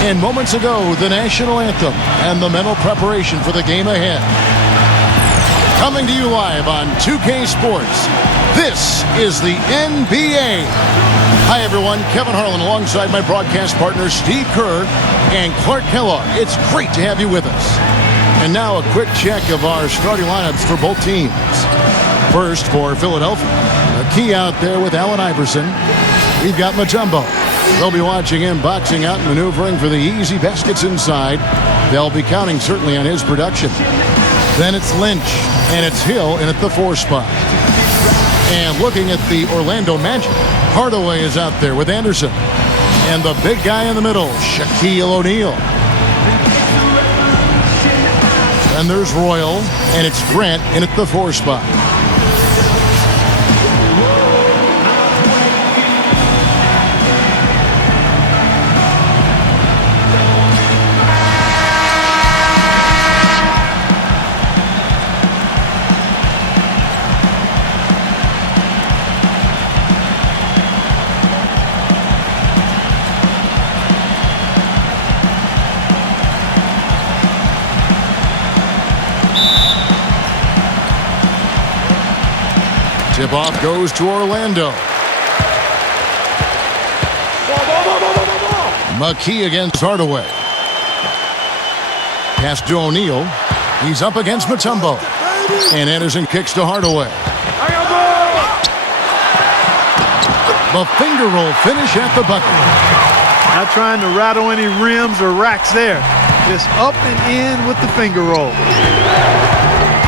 And moments ago, the national anthem and the mental preparation for the game ahead. Coming to you live on 2K Sports, this is the NBA. Hi, everyone. Kevin Harlan alongside my broadcast partners Steve Kerr and Clark Kellogg. It's great to have you with us. And now a quick check of our starting lineups for both teams. First, for Philadelphia, a key out there with Allen Iverson. We've got Mutombo. They'll be watching him boxing out, maneuvering for the easy baskets inside. They'll be counting certainly on his production. Then it's Lynch, and it's Hill in at the 4 spot. And looking at the Orlando Magic, Hardaway is out there with Anderson. And the big guy in the middle, Shaquille O'Neal. Then there's Royal, and it's Grant in at the 4 spot. Tip-off goes to Orlando. McKee against Hardaway. Pass to O'Neal. He's up against Mutombo. And Anderson kicks to Hardaway. The finger roll finish at the bucket. Not trying to rattle any rims or racks there. Just up and in with the finger roll.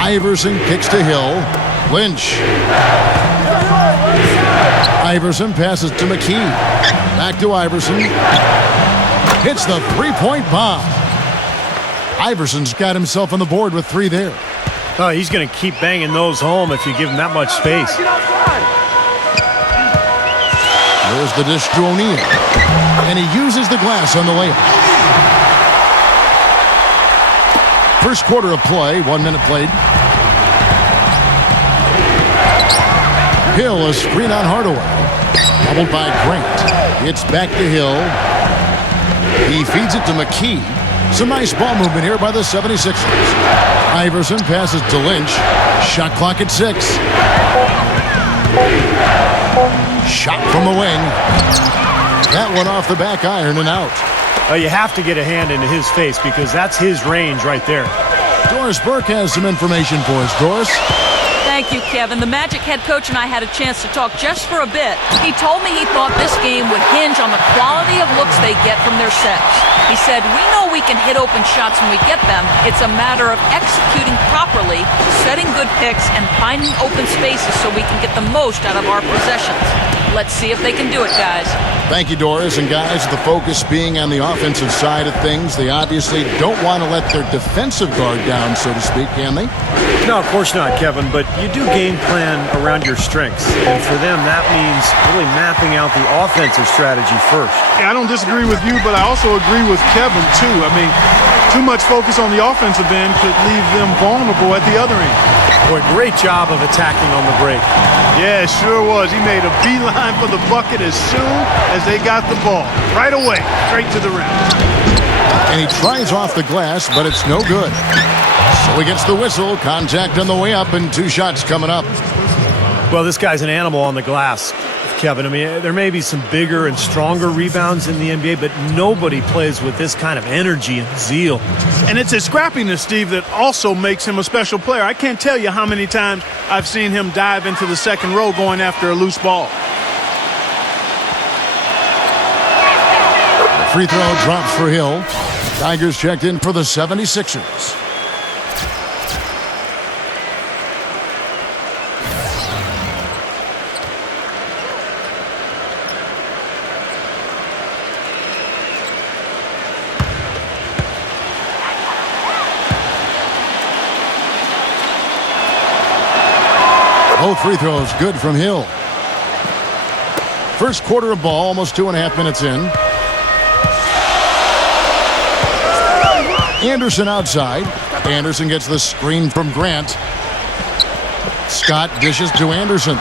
Iverson kicks to Hill. Lynch. Iverson passes to McKee. Back to Iverson. Hits the three-point bomb. Iverson's got himself on the board with 3 there. Oh, he's going to keep banging those home if you give him that much space. There's the dish to O'Neal. And he uses the glass on the layup. First quarter of play, 1 minute played. Hill, a screen on Hardaway. Doubled by Grant. It's back to Hill. He feeds it to McKee. Some nice ball movement here by the 76ers. Iverson passes to Lynch. Shot clock at 6. Shot from the wing. That one off the back iron and out. Oh, you have to get a hand into his face because that's his range right there. Doris Burke has some information for us. Doris? Thank you, Kevin. The Magic head coach and I had a chance to talk just for a bit. He told me he thought this game would hinge on the quality of looks they get from their sets. He said, we know we can hit open shots when we get them. It's a matter of executing properly, setting good picks, and finding open spaces so we can get the most out of our possessions. Let's see if they can do it, guys. Thank you, Doris. And guys, the focus being on the offensive side of things, they obviously don't want to let their defensive guard down, so to speak, can they? No, of course not, Kevin, but you do game plan around your strengths. And for them, that means really mapping out the offensive strategy first. Yeah, I don't disagree with you, but I also agree with Kevin, too. I mean, too much focus on the offensive end could leave them vulnerable at the other end. Boy, great job of attacking on the break. Yeah, sure was. He made a beeline for the bucket as soon as they got the ball. Right away, straight to the rim. And he tries off the glass, but it's no good. So he gets the whistle. Contact on the way up, and 2 shots coming up. Well, this guy's an animal on the glass, Kevin. I mean, there may be some bigger and stronger rebounds in the NBA, but nobody plays with this kind of energy and zeal. And it's his scrappiness, Steve, that also makes him a special player. I can't tell you how many times I've seen him dive into the second row going after a loose ball. The free throw drops for Hill. Tigers checked in for the 76ers. Both free throws good from Hill. First quarter of ball, almost 2.5 minutes in. Anderson outside. Anderson gets the screen from Grant. Scott dishes to Anderson.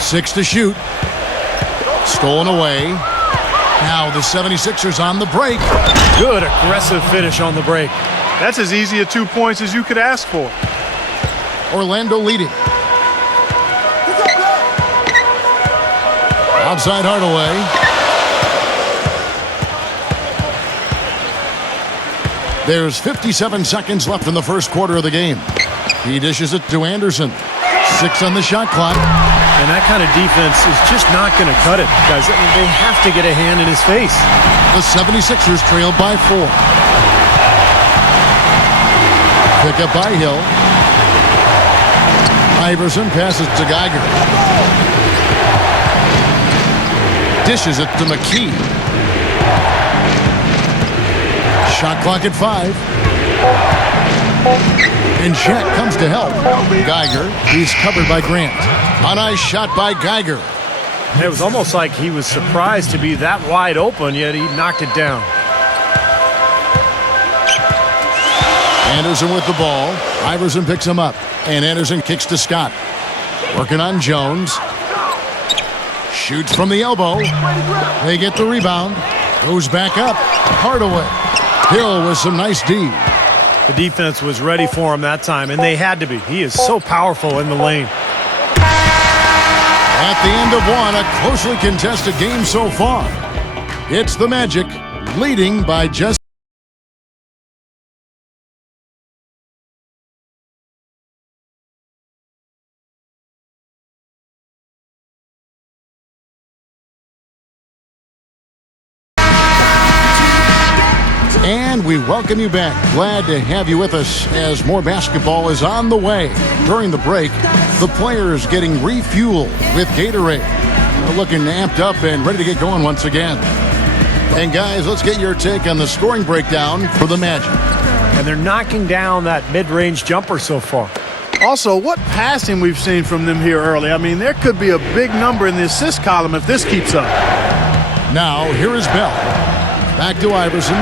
6 to shoot. Stolen away. Now the 76ers on the break. Good aggressive finish on the break. That's as easy a 2 points as you could ask for. Orlando leading. Outside Hardaway. There's 57 seconds left in the first quarter of the game. He dishes it to Anderson. 6 on the shot clock. And that kind of defense is just not going to cut it, guys. I mean, they have to get a hand in his face. The 76ers trail by 4. Pick up by Hill. Iverson passes to Geiger. Dishes it to McKee. Shot clock at 5. And Shaq comes to help. Geiger, he's covered by Grant. A nice shot by Geiger. It was almost like he was surprised to be that wide open, yet he knocked it down. Anderson with the ball. Iverson picks him up. And Anderson kicks to Scott. Working on Jones. Shoots from the elbow. They get the rebound. Goes back up. Hardaway. Hill with some nice D. The defense was ready for him that time, and they had to be. He is so powerful in the lane. At the end of one, a closely contested game so far. It's the Magic leading by just And we welcome you back. Glad to have you with us as more basketball is on the way. During the break, the players getting refueled with Gatorade. They're looking amped up and ready to get going once again. And guys, let's get your take on the scoring breakdown for the Magic. And they're knocking down that mid-range jumper so far. Also, what passing we've seen from them here early. I mean, there could be a big number in the assist column if this keeps up. Now, here is Bell. Back to Iverson.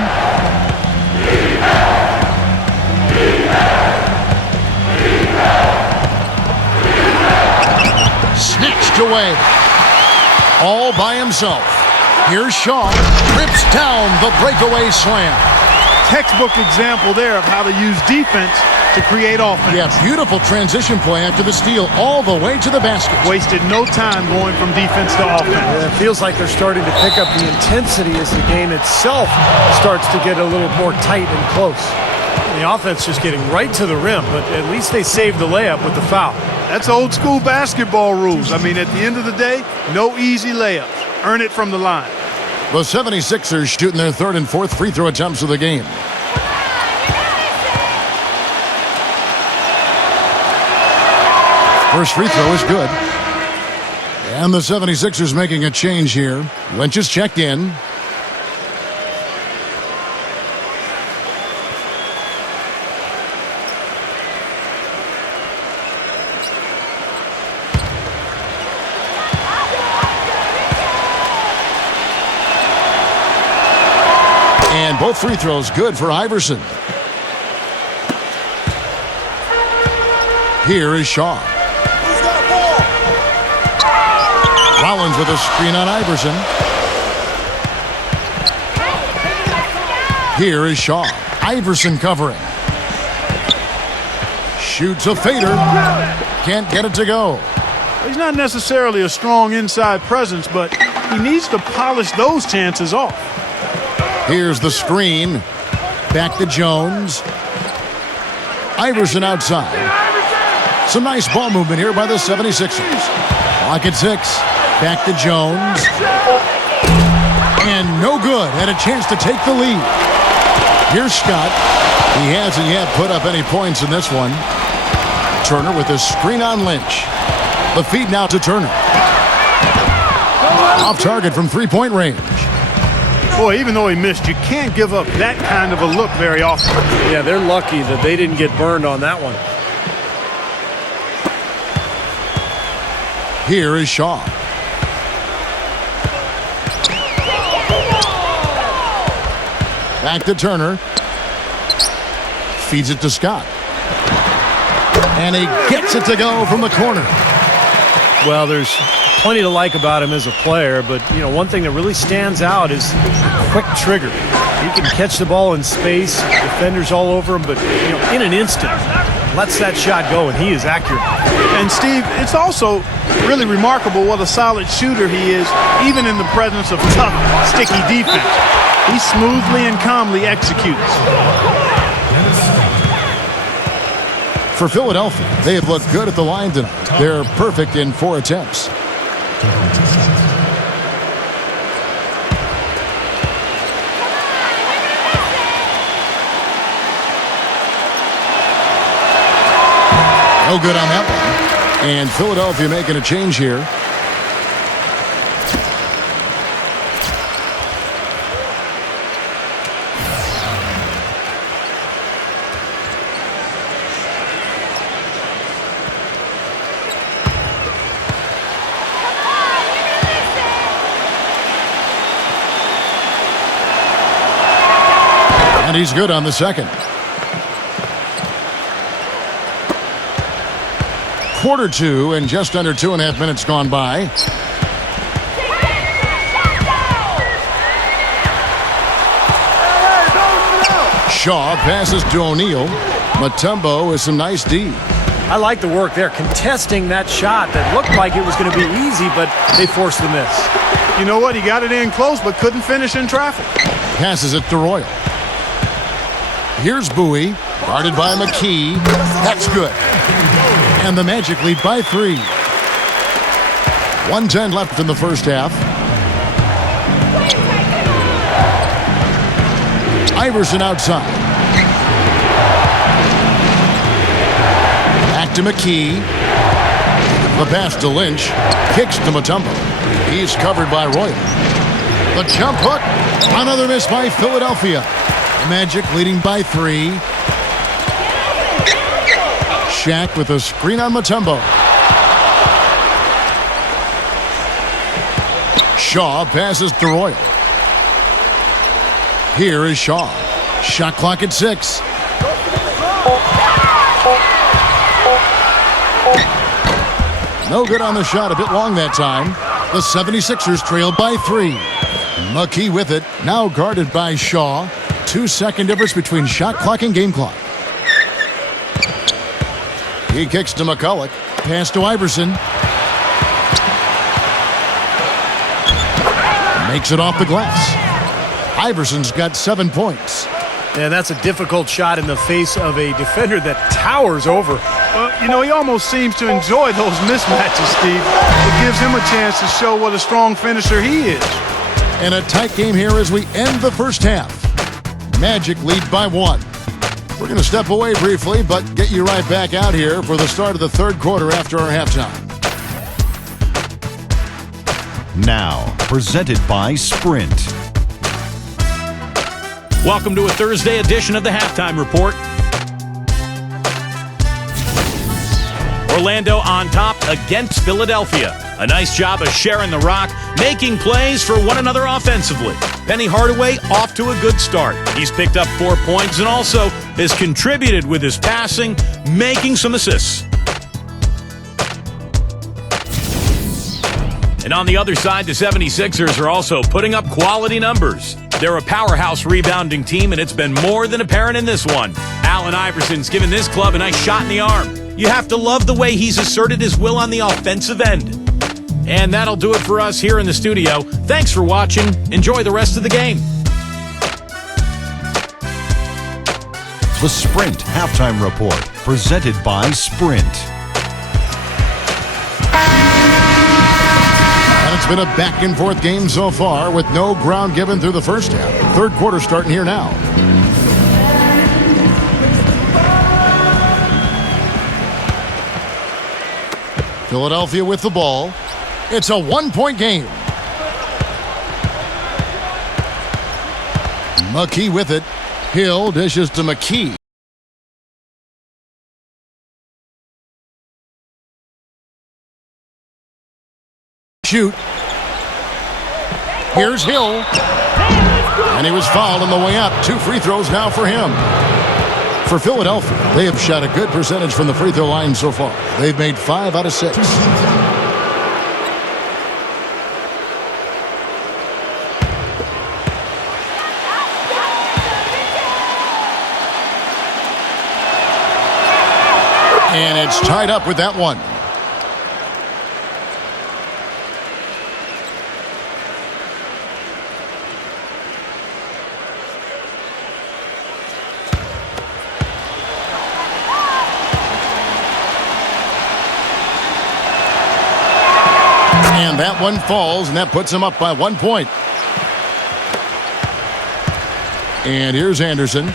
Snatched away. All by himself. Here's Shaw. Rips down the breakaway slam. Textbook example there of how to use defense to create offense. Yeah, beautiful transition play after the steal all the way to the basket. Wasted no time going from defense to offense. Yeah, it feels like they're starting to pick up the intensity as the game itself starts to get a little more tight and close. The offense just getting right to the rim, but at least they saved the layup with the foul. That's old school basketball rules. I mean, at the end of the day, no easy layups. Earn it from the line. The 76ers shooting their third and fourth free throw attempts of the game. First free throw is good. And the 76ers making a change here. Lynch is checked in. And both free throws good for Iverson. Here is Shaw. Rollins with a screen on Iverson. Here is Shaw. Iverson covering. Shoots a fader. Can't get it to go. He's not necessarily a strong inside presence, but he needs to polish those chances off. Here's the screen. Back to Jones. Iverson outside. Some nice ball movement here by the 76ers. Clock at 6. Back to Jones. And no good. Had a chance to take the lead. Here's Scott. He hasn't yet put up any points in this one. Turner with a screen on Lynch. The feed now to Turner. Off target from three-point range. Boy, even though he missed, you can't give up that kind of a look very often. Yeah, they're lucky that they didn't get burned on that one. Here is Shaw. Back to Turner. Feeds it to Scott. And he gets it to go from the corner. Well, there's plenty to like about him as a player, but, one thing that really stands out is the quick trigger. He can catch the ball in space, defenders all over him, but, in an instant, lets that shot go, and he is accurate. And, Steve, it's also really remarkable what a solid shooter he is, even in the presence of tough, sticky defense. He smoothly and calmly executes. For Philadelphia, they have looked good at the line tonight. They're perfect in 4 attempts. No good on that one. And Philadelphia making a change here. And he's good on the second. Quarter 2 and just under 2.5 minutes gone by. Shaw passes to O'Neal. Mutombo with some nice D. I like the work there, contesting that shot that looked like it was going to be easy, but they forced the miss. You know what? He got it in close, but couldn't finish in traffic. Passes it to Royal. Here's Bowie, guarded by McKee. That's good. And the Magic lead by 3. 1:10 left in the first half. Iverson outside. Back to McKee. The pass to Lynch. Kicks to Mutombo. He's covered by Royal. The jump hook. Another miss by Philadelphia. Magic leading by 3. Shaq with a screen on Mutombo. Shaw passes to Royal. Here is Shaw. Shot clock at 6. No good on the shot. A bit long that time. The 76ers trailed by 3. McKee with it. Now guarded by Shaw. 2-second difference between shot clock and game clock. He kicks to McCulloch. Pass to Iverson. Makes it off the glass. Iverson's got 7 points. Yeah, that's a difficult shot in the face of a defender that towers over. He almost seems to enjoy those mismatches, Steve. It gives him a chance to show what a strong finisher he is. And a tight game here as we end the first half. Magic lead by 1. We're going to step away briefly, but get you right back out here for the start of the third quarter after our halftime. Now, presented by Sprint. Welcome to a Thursday edition of the Halftime Report. Orlando on top against Philadelphia. A nice job of sharing the rock, making plays for one another offensively. Penny Hardaway off to a good start. He's picked up 4 points and also has contributed with his passing, making some assists. And on the other side, the 76ers are also putting up quality numbers. They're a powerhouse rebounding team, and it's been more than apparent in this one. Allen Iverson's given this club a nice shot in the arm. You have to love the way he's asserted his will on the offensive end. And that'll do it for us here in the studio. Thanks for watching. Enjoy the rest of the game. The Sprint Halftime Report, presented by Sprint. And it's been a back-and-forth game so far with no ground given through the first half. Third quarter starting here now. Philadelphia with the ball. It's a 1-point game. McKee with it. Hill dishes to McKee. Shoot. Here's Hill. And he was fouled on the way up. 2 free throws now for him. For Philadelphia, they have shot a good percentage from the free throw line so far. They've made 5 out of 6. And it's tied up with that one. And that one falls, and that puts him up by 1 point. And here's Anderson.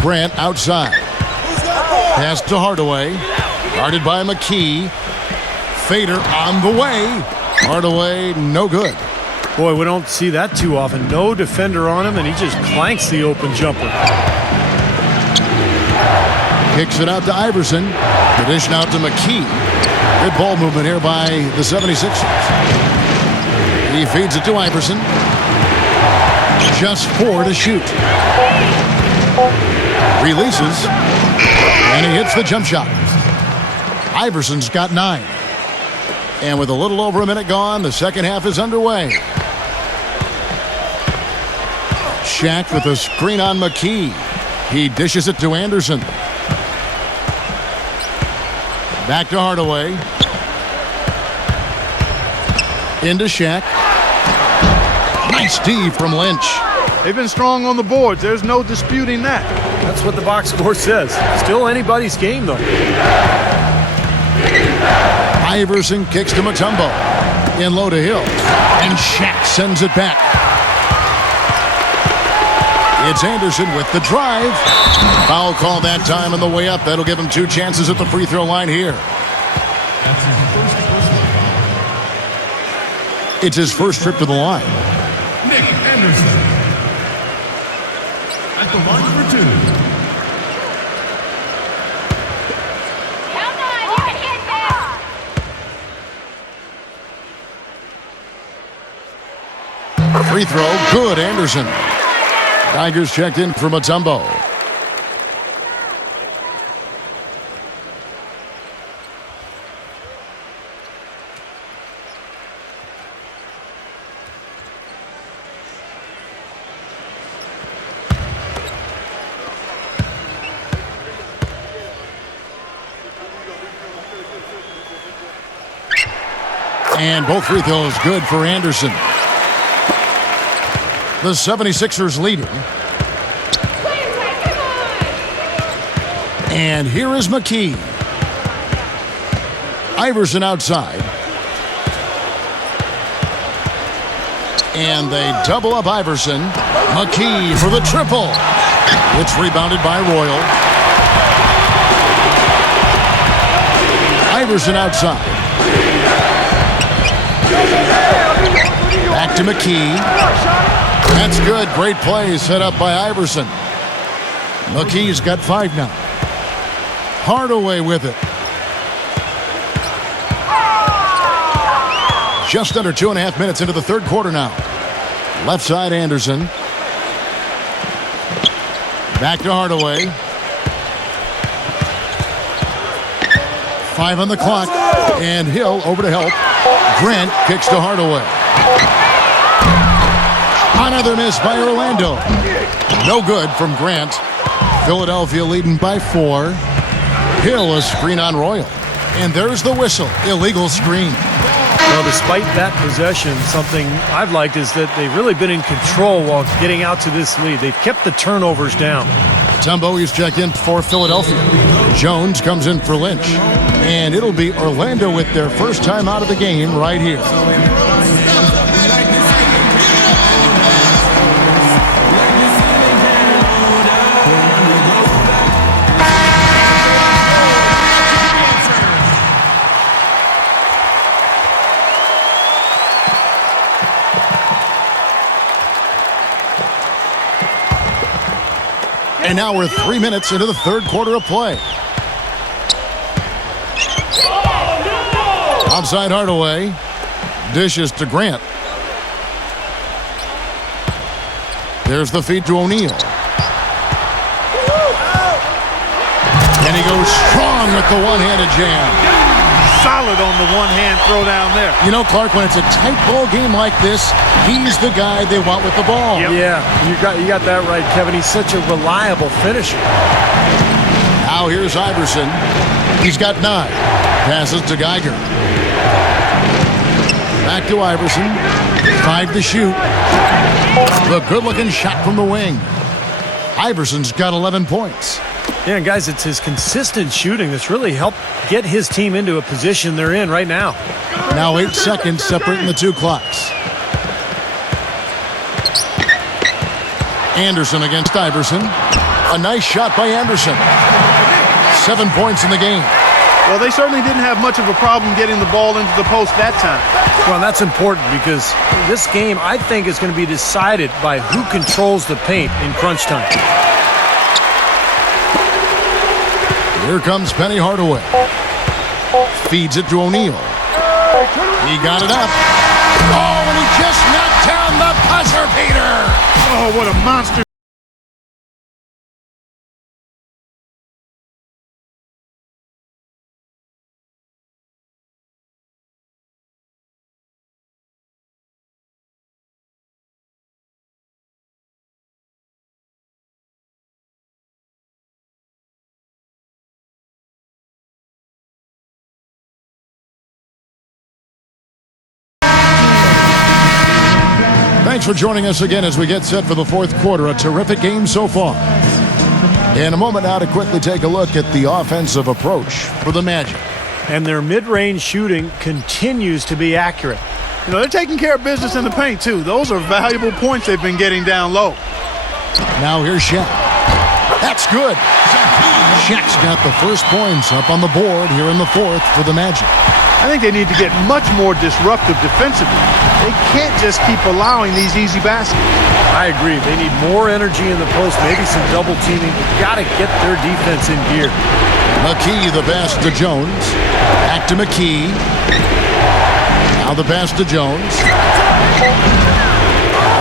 Grant outside. Pass to Hardaway. Guarded by McKee. Fader on the way. Hardaway, no good. Boy, we don't see that too often. No defender on him, and he just clanks the open jumper. Kicks it out to Iverson. The dish out to McKee. Good ball movement here by the 76ers. He feeds it to Iverson. Just 4 to shoot. Releases. And he hits the jump shot. Iverson's got 9. And with a little over a minute gone, the second half is underway. Shaq with a screen on McKee. He dishes it to Anderson. Back to Hardaway. Into Shaq. Nice D from Lynch. They've been strong on the boards. There's no disputing that. That's what the box score says. Still anybody's game, though. Iverson kicks to Mutombo. In low to Hill. And Shaq sends it back. It's Anderson with the drive. Foul call that time on the way up. That'll give him 2 chances at the free throw line here. It's his first trip to the line. Nick Anderson at the line for 2. Come on, you can hit this! Free throw, good, Anderson. Tigers checked in for Mutombo. And both free throws good for Anderson. The 76ers leading. And here is McKee. Iverson outside. And they double up Iverson. McKee for the triple. It's rebounded by Royal. Iverson outside. Back to McKee. That's good. Great play set up by Iverson. McKee's got 5 now. Hardaway with it. Just under 2.5 minutes into the third quarter now. Left side, Anderson. Back to Hardaway. 5 on the clock. And Hill over to help. Grant kicks to Hardaway. Another miss by Orlando. No good from Grant. Philadelphia leading by 4. Hill a screen on Royal. And there's the whistle. Illegal screen. Well, despite that possession, something I've liked is that they've really been in control while getting out to this lead. They've kept the turnovers down. Mutombo is checked in for Philadelphia. Jones comes in for Lynch. And it'll be Orlando with their first time out of the game right here. And now we're 3 minutes into the third quarter of play. Outside Hardaway. Dishes to Grant. There's the feed to O'Neal. And he goes strong with the one-handed jam. solid on the one-hand throw down there. You know, Clark, when it's a tight ball game like this, he's the guy they want with the ball. Yep. Yeah, you got that right, Kevin. He's such a reliable finisher. Now here's Iverson. He's got 9. Passes to Geiger. Back to Iverson. 5 to shoot. The good-looking shot from the wing. Iverson's got 11 points. Yeah, and guys, it's his consistent shooting that's really helped get his team into a position they're in right now. Now 8 seconds separating the two clocks. Anderson against Iverson. A nice shot by Anderson. 7 points in the game. Well, they certainly didn't have much of a problem getting the ball into the post that time. Well, that's important because this game, I think, is going to be decided by who controls the paint in crunch time. Here comes Penny Hardaway. Feeds it to O'Neal. He got it up. Oh, and he just knocked down the buzzer beater. Oh, what a monster. Thanks for joining us again as we get set for the fourth quarter. A terrific game so far. In a moment now to quickly take a look at the offensive approach for the Magic. And their mid-range shooting continues to be accurate. You know, they're taking care of business in the paint, too. Those are valuable points they've been getting down low. Now here's Shaq. That's good. Shaq's got the first points up on the board here in the fourth for the Magic. I think they need to get much more disruptive defensively. They can't just keep allowing these easy baskets. I agree. They need more energy in the post, maybe some double teaming. They've got to get their defense in gear. McKee the pass to Jones. Back to McKee. Now the pass to Jones.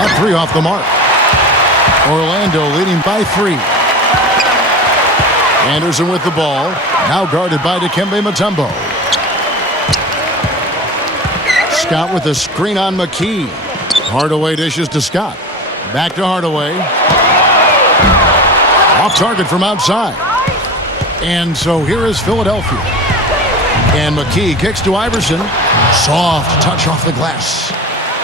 A 3 off the mark. Orlando leading by 3. Anderson with the ball. Now guarded by Dikembe Mutombo. Scott with a screen on McKee. Hardaway dishes to Scott. Back to Hardaway. Off target from outside. And so here is Philadelphia. And McKee kicks to Iverson. Soft touch off the glass.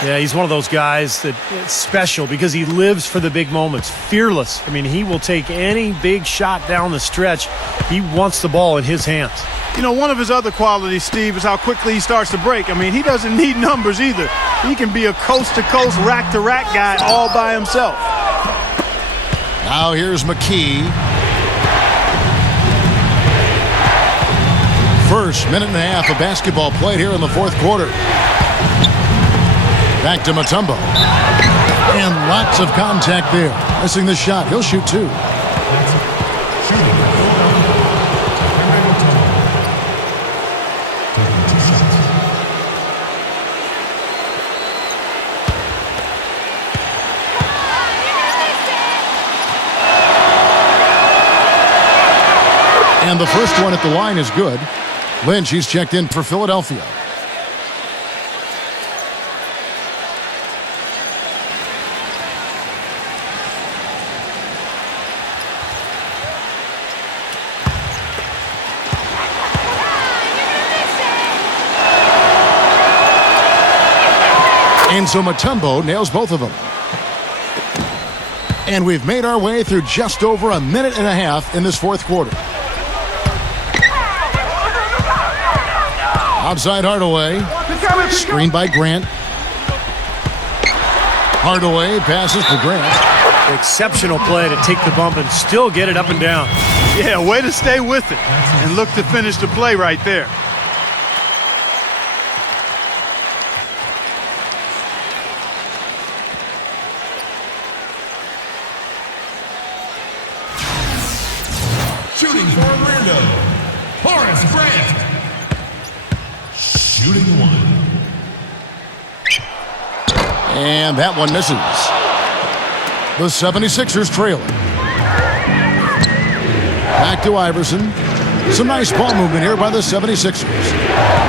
Yeah, he's one of those guys that's special because he lives for the big moments. Fearless. I mean, he will take any big shot down the stretch. He wants the ball in his hands. You know, one of his other qualities, Steve, is how quickly he starts to break. I mean, he doesn't need numbers either. He can be a coast-to-coast, rack-to-rack guy all by himself. Now here's McKee. First minute and a half of basketball played here in the fourth quarter. Back to Mutombo. And lots of contact there. Missing the shot. He'll shoot 2. And the first one at the line is good. Lynch, he's checked in for Philadelphia. And so Mutombo nails both of them. And we've made our way through just over a minute and a half in this fourth quarter. Outside Hardaway. Screened by Grant. Hardaway passes to Grant. Exceptional play to take the bump and still get it up and down. Yeah, way to stay with it and look to finish the play right there. Shooting for Orlando, Horace Grant. Shooting 1. And that one misses. The 76ers trailing. Back to Iverson. Some nice ball movement here by the 76ers.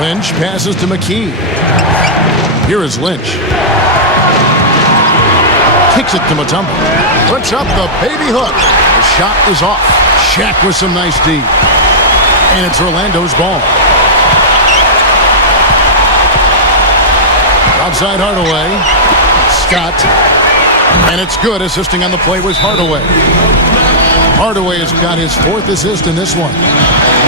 Lynch passes to McKee. Here is Lynch. Kicks it to Mutombo. Puts up the baby hook. The shot is off. Shaq with some nice D. And it's Orlando's ball. Outside Hardaway. Scott. And it's good. Assisting on the play was Hardaway. Hardaway has got his 4th assist in this one.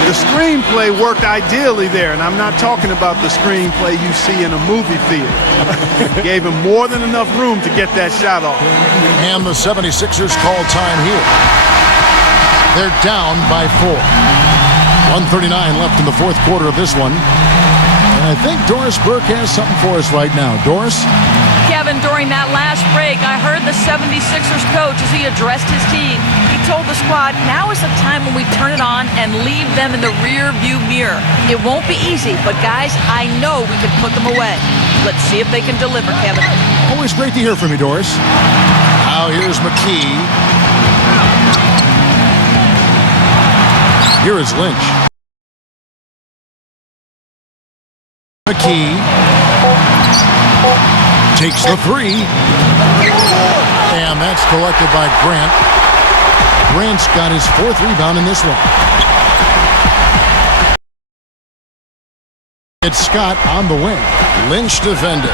The screenplay worked ideally there, and I'm not talking about the screenplay you see in a movie theater. Gave him more than enough room to get that shot off. And the 76ers call time here. They're down by 4. 1:39 left in the 4th quarter of this one. And I think Doris Burke has something for us right now. Doris? Kevin, during that last break, I heard the 76ers coach as he addressed his team. He told the squad, now is the time when we turn it on and leave them in the rear view mirror. It won't be easy, but guys, I know we can put them away. Let's see if they can deliver, Kevin. Always great to hear from you, Doris. Now here's McKee. Here is Lynch. McKee takes the 3. And that's collected by Grant. Grant's got his 4th rebound in this one. It's Scott on the wing. Lynch defending.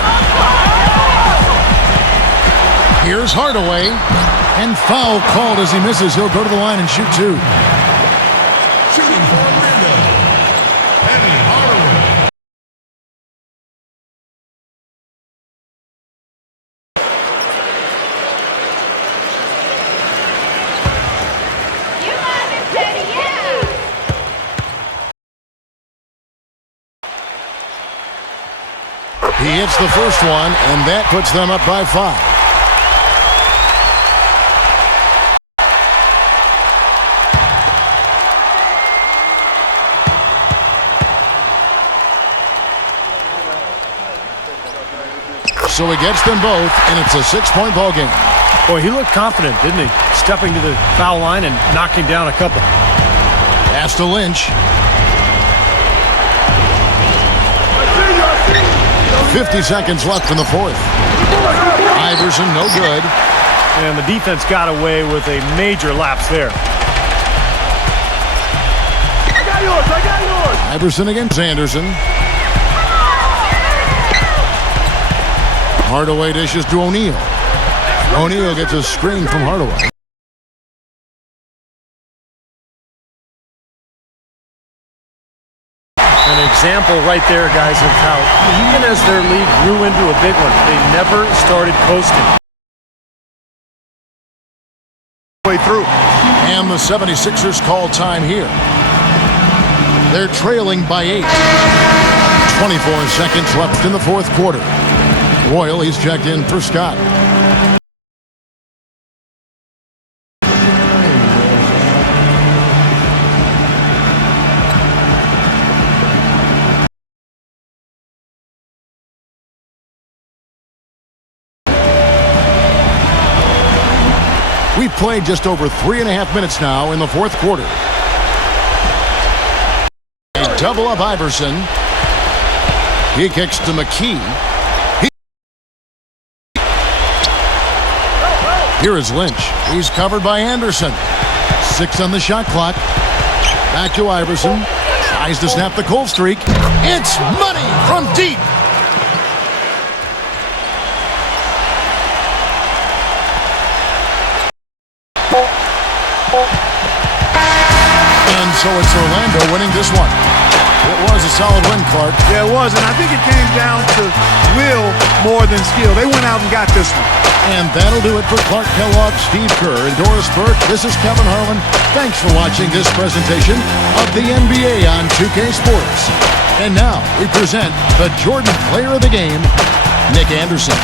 Here's Hardaway. And foul called as he misses. He'll go to the line and shoot 2. Shooting for Orlando, Penny Hardaway. You love it, Teddy, yeah! He hits the first one, and that puts them up by 5. So he gets them both, and it's a 6-point ball game. Boy, he looked confident, didn't he? Stepping to the foul line and knocking down a couple. Pass to Lynch. 50 seconds left in the 4th. Iverson, no good. And the defense got away with a major lapse there. I got yours. Iverson against Anderson. Hardaway dishes to O'Neal. O'Neal gets a screen from Hardaway. An example right there, guys, of how even as their lead grew into a big one, they never started coasting. Way through. And the 76ers call time here. They're trailing by 8. 24 seconds left in the 4th quarter. Royal, he's checked in for Scott. We've played just over 3.5 minutes now in the 4th quarter. A double up Iverson. He kicks to McKee. Here is Lynch. He's covered by Anderson. 6 on the shot clock. Back to Iverson. Tries to snap the cold streak. It's money from deep. And so it's Orlando winning this one. It was a solid win, Clark. Yeah, it was, and I think it came down to will more than skill. They went out and got this one. And that'll do it for Clark Kellogg, Steve Kerr, and Doris Burke. This is Kevin Harlan. Thanks for watching this presentation of the NBA on 2K Sports. And now we present the Jordan Player of the Game, Nick Anderson.